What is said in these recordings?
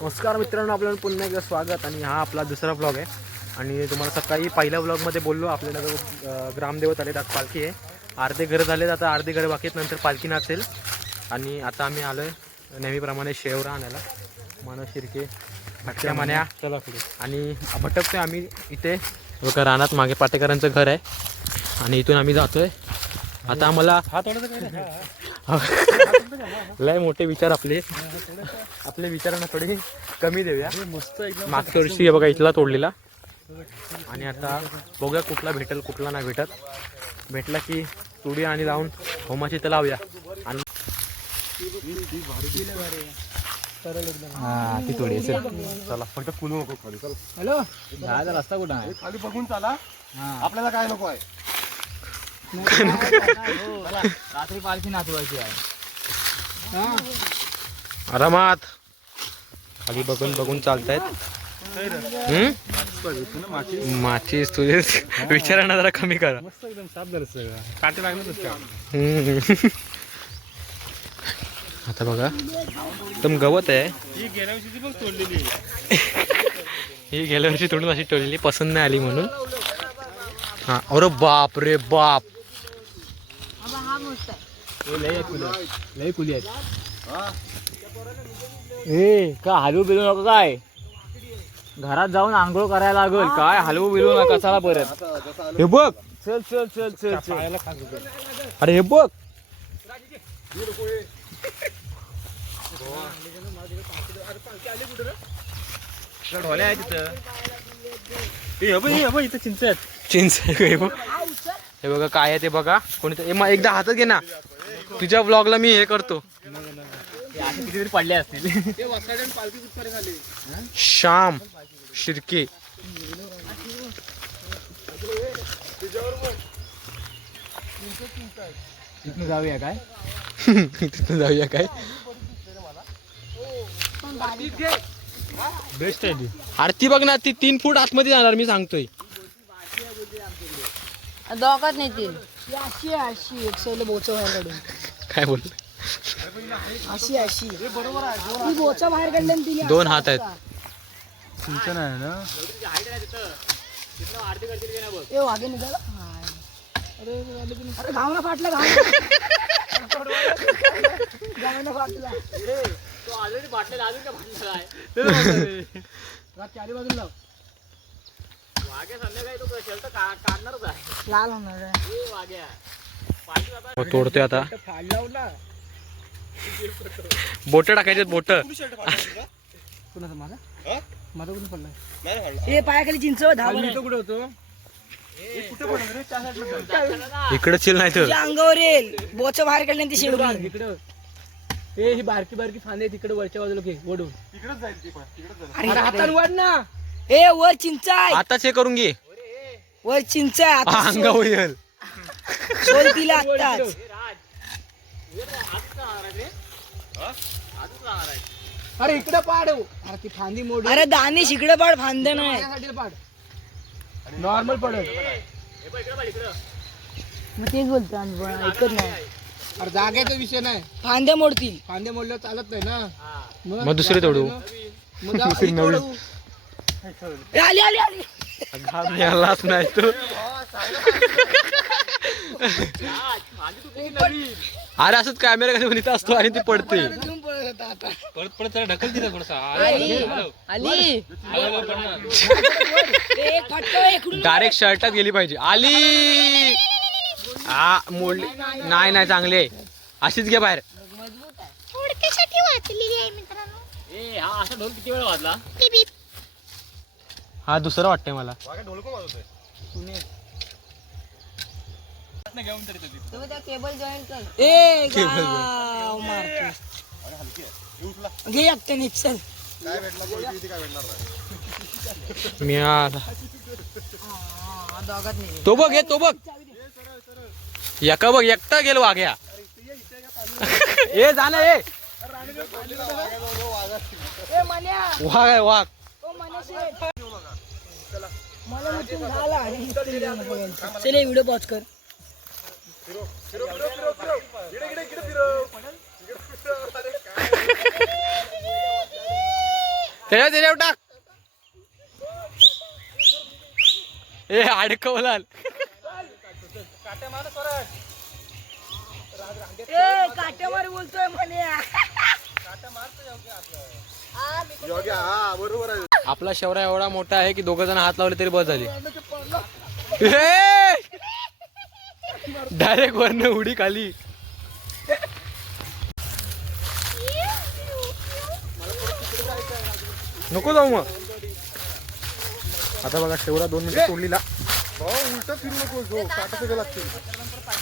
नमस्कार मित्रांनो, आपल्याला पुन्हा एकदा स्वागत. आणि हा आपला दुसरा ब्लॉग आहे. आणि तुम्हाला सकाळी पहिल्या ब्लॉगमध्ये बोललो आपल्याला ग्रामदेवत आले, आज पालखी आहे. अर्धे घरं झालेत, आता अर्धे घरं बाकी आहेत, नंतर पालखी नाचेल. आणि आता आम्ही आलो आहे नेहमीप्रमाणे शेवरा आणायला. मानव शिर्के भटक्या मान्या चला पुढे. आणि भटकतोय आम्ही इथे बघा, रानात मागे पाटेकरांचं घर आहे. आणि इथून आम्ही जातोय. आता आम्हाला लय मोठे विचार आपले विचारांना थोडे कमी देऊया. मागच्या वर्षी बघा इथला तोडलेला. आणि आता बघूया कुठला भेटेल कुठला नाही भेटत. भेटला की तुडी आणि लावून होमाची तर लावूया. आणि ती तोडी चला फक्त फुलू नको खाली. चल हॅलो, जायचा रस्ता कुठं आहे? खाली बघून चला, आपल्याला काय नको आहे. रात्री पालखी नाचवायची आहे. आरामात खाली बघून चालतायत. माचीस तुझे विचारांना जरा कमी करा. मस्त एकदम साफ झालं सगळं, काटे लागणारच का? आता बघा एकदम गवत आहे. ही गेल्या वर्षी पण तोडलेली. ही गेल्या वर्षी तोडून अशी तोडलेली, पसंत नाही आली म्हणून. हा, अरे बाप रे बाप, लय कुली आहेत. ए का हलवू बिलू नको, काय घरात जाऊन आंघोळ करायला लागल. काय हलवू बिलू नका, चला परत. हे बघ, चल चल चल चल चल. अरे हे बघ, ढोल्या आहे तिथं. इथं चिंच आहेत. चिंच हे बघ. हे बघा काय आहे ते बघा. कोणी एकदा हातात घे ना, तुझ्या ब्लॉगला मी हे करतो. कितीतरी पडले असतील. श्याम शिर्के. इथून जाऊया काय? तिथून जाऊया काय? बेस्ट आहे ती. आरती बघ ना, ती 3 फूट आतमध्ये जाणार, मी सांगतोय. दोघात नाही तीन अशी एकशेला बोच बाहेर काढून. काय बोल, अशी ती बोच बाहेर काढली तिने. 2 हात आहेत. सिंचन आहे ना. ए वागे निघाला. अरे घावना फाटला, घावना फाटला. लाल होणार आहे. तोडतोय आता. बोट टाकायचे, बोट. कुणाचा माझा माझा कुठून पडलाय? ए पायाखाली चिंच कुठे होतो? इकडे चिल नाही तर अंगावर येईल. बोच बाहेर काढली ती शेवटी. इकडं ए ही बारकी बारकी फांदे तिकडे वरच्या बाजूला घे, ओढून. अरे हातान वाढ ना. ए वर चिंच आहे, आताच हे करून घे. वर चिंच आहे. आता अंगावर येईल. सोड तिला आत्ताच. अरे इकडे पाड. अरे ती फांदी मोड. अरे दाणे शिकडे पाड, फांदे नाही. पाड नॉर्मल पडत. मग तेच बोलतो आम्ही, ऐकत नाही. अरे जागेचा विषय नाही, फांद्या मोडतील. फांदे मोडल्यावर चालत नाही ना. मग दुसरे तोडू. दुसरी नवीन. ए, आली आली आली. यालाच नाही तू. अरे असंच कॅमेरा कसं म्हणत असतो आणि ती पडते. घेऊन पळत होता आता. परत त्याला ढकल दिला थोडासा. आली एक फटका इकडून. डायरेक्ट शर्टात गेली पाहिजे. आली. हा मोडली नाही, चांगली आहे. अशीच घे बाहेर. थोडक्यासाठी वाचलेली आहे मित्रांनो. ए हा असा ढोल किती वेळ वाजला? हा दुसरा वाटतंय मला. तुम्ही त्या केबल जॉईन कर. ए गाव मारतो. घे एकट्याने चल. मी आला. दोघात नाही. तो बघ, हे तो बघ. एका बघ, एकटा गेलो वाघ्या. ए जाना ए. वाघ आहे वाघ. मला झाला. चल व्हिडिओ पॉज कर. त्याच्यावर टाक. ए अडकवला. काट्यावर बोलतोय म्हणे. आपला शेवरा एवढा मोठा आहे की दोघं जण हात लावले तरी बस झाली. डायरेक्ट वरनं उडी खाली. नको जाऊ मग. आता बघा शेवरा 2 मिनिटं सोडलीला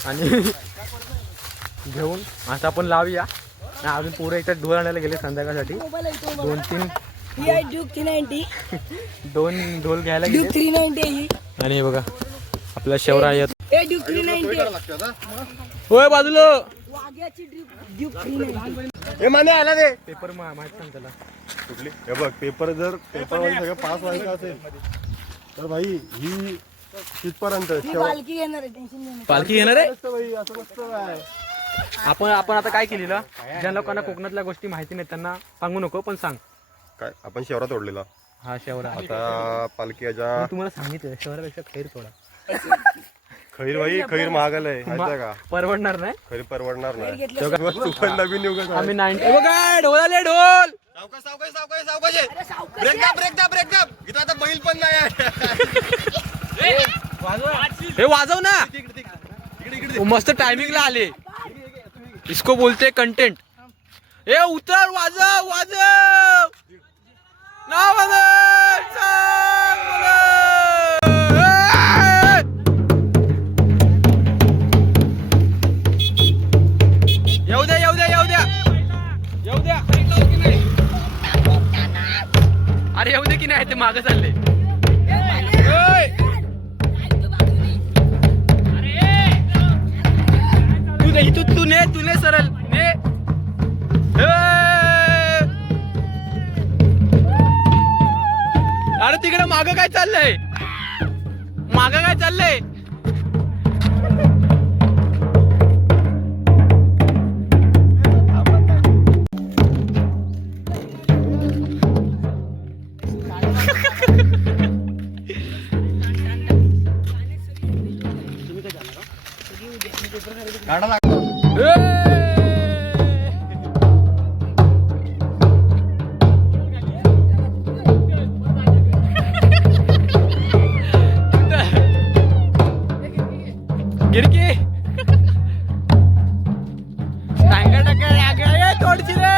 आणि घेऊन आता आपण लावूया. अजून पुढे इथे ढोल आणायला गेले संध्याकाळसाठी. 2-3 2 ढोल घ्यायला गेले. आणि हे बघा आपला शेवरा येत. होय बाजूला आला रे पेपर माहित सांग त्याला. कुठली हे बघ पेपर जर पेपरमध्ये सगळं पास व्हायचं असेल तर भाई ही तिथपर्यंत पालखी घेणार आहे. टेन्शन घेणार. पालखी घेणार आहे. भाई असं नसतं काय. आपण आता काय केलेलं, ज्या लोकांना कोकणातल्या गोष्टी माहिती नाही त्यांना सांगू नको, पण सांग. काय आपण शेवरा तोडलेला. हा शेवरा. आता पालखीच्या मी तुम्हाला सांगितलं शेवरापेक्षा खैर थोडा खैर भाई खैर महागाल आहे माहिती का. परवडणार नाही. खैर परवडणार नाही. तेव्हा तू पण नवीन युग आम्ही 90 बघा ढोल आले ढोल. आता बैल पण नाही. हे वाजव ना. मस्त टायमिंगला आले. इसको बोलते कंटेंट. ए उतर वाजव वाजव ना वाजव. येऊ द्या येऊ द्या येऊ द्या येऊ द्या. अरे येऊ दे की नाही ते मागं चालले. तू ने सरळ ने. अरे तिकडे मागं काय चाललंय. मागं काय चाललंय. गिरकी थोडीशी रे.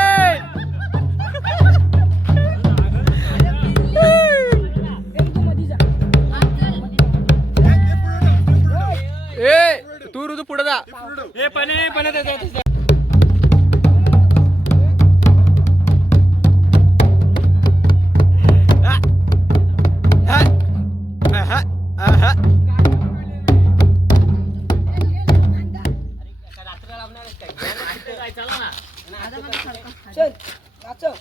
ए तू ऋतू पुढे जा. ए पणे चल नाचव.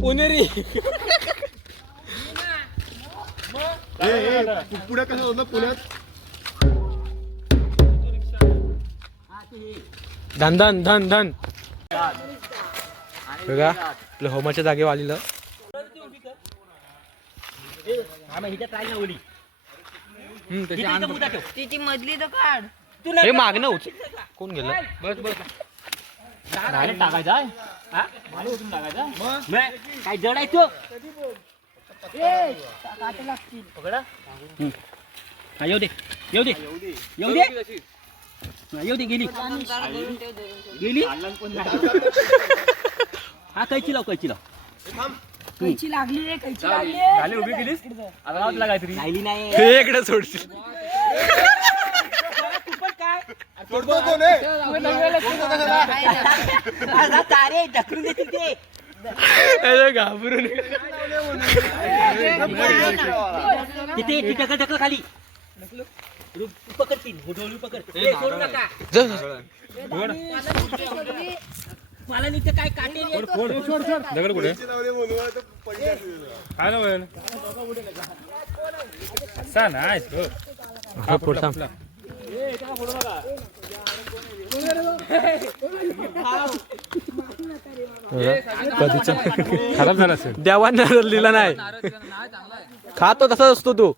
पुणेरी. पुढे कसं होतं पुण्यात. धन धन धन धन बघा आपलं होमाच्या जागेवर आलेलं. तिची मधली तर काढ. हे मागणं उच कोण गेलं. बस बस टाकायचा काय जडायचं. काटे लागतील. येऊ दे येऊ दे येऊ दे येऊ दे. गेली गेली. हा कैची लाव कैची लाव. कैची लागली रे. कैची लागली. उभी केलीस आता लागायची राहिली नाही. हे इकडे सोडशील. तारे ढकलून देतील ते. घाबरून तिथे टक टक खाली पकडतील. पकड सोडू नका. मला नीचे काय काटे दगड कुठे काय ना हा पुढचा कधीचा खराब झाला असेल देवांना लिहिला नाही खातो तसाच असतो तो तो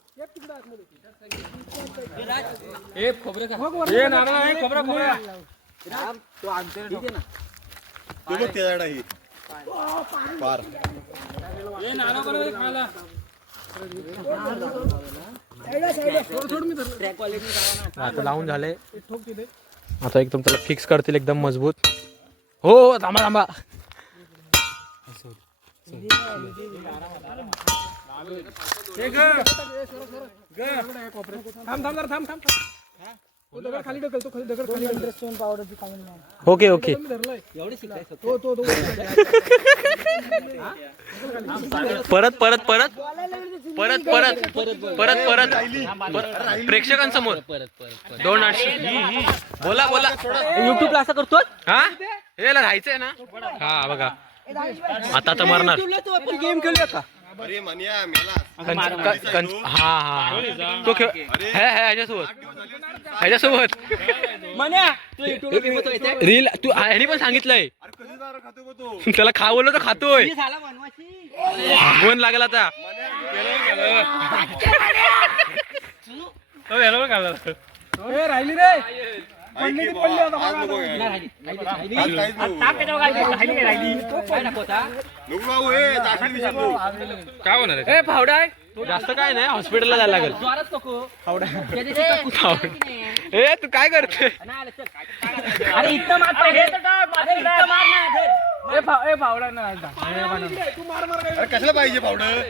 बघ त्याच्याकडे ही. पार आता लावून झाले आता एकदम त्याला फिक्स करतील एकदम मजबूत हो हो थांबा थांबा ओके ओके परत परत परत परत परत परत परत प्रेक्षकांसमोर दोन बोला बोला युट्यूबला असं करतो हा हे राहायचंय ना हा बघा आता तर मरणार आपण गेम खेळूया का अरे मनिया मेला हा हा तो खेळ ह्याच्यासोबत मन्या तू युट्यूबला फेमस व्हायचंय रील तू ह्यानी पण सांगितलंय अरे कधी जाणार खातो का तो त्याला खावलं तर खातोय हे झाला बनवायची गोन लागला आता राहिली रे आज नको काय होणार आहे फावडा आहे जास्त काय नाही हॉस्पिटलला जायला लागेल ए तू काय करते अरे इथं मार अरे कशाला पाहिजे पावडर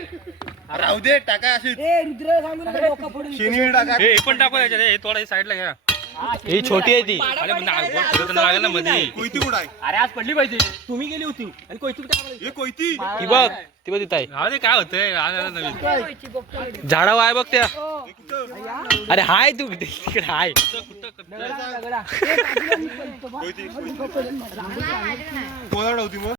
राहू दे टाका अशी शिनी टाका हे पण टाकू हे थोडा साईडला घ्या ही छोटी आहे ती लागेल ना मध्ये कोयती कुठं आहे अरे आज पडली पाहिजे तुम्ही गेली होती आणि कोयती हे कोयती ती बघ ती बघ तिथं आहे काय होतंय झाडावर आहे बघ त्या अरे हाय तू तिकडे हाय कोयती कोणाला होती मग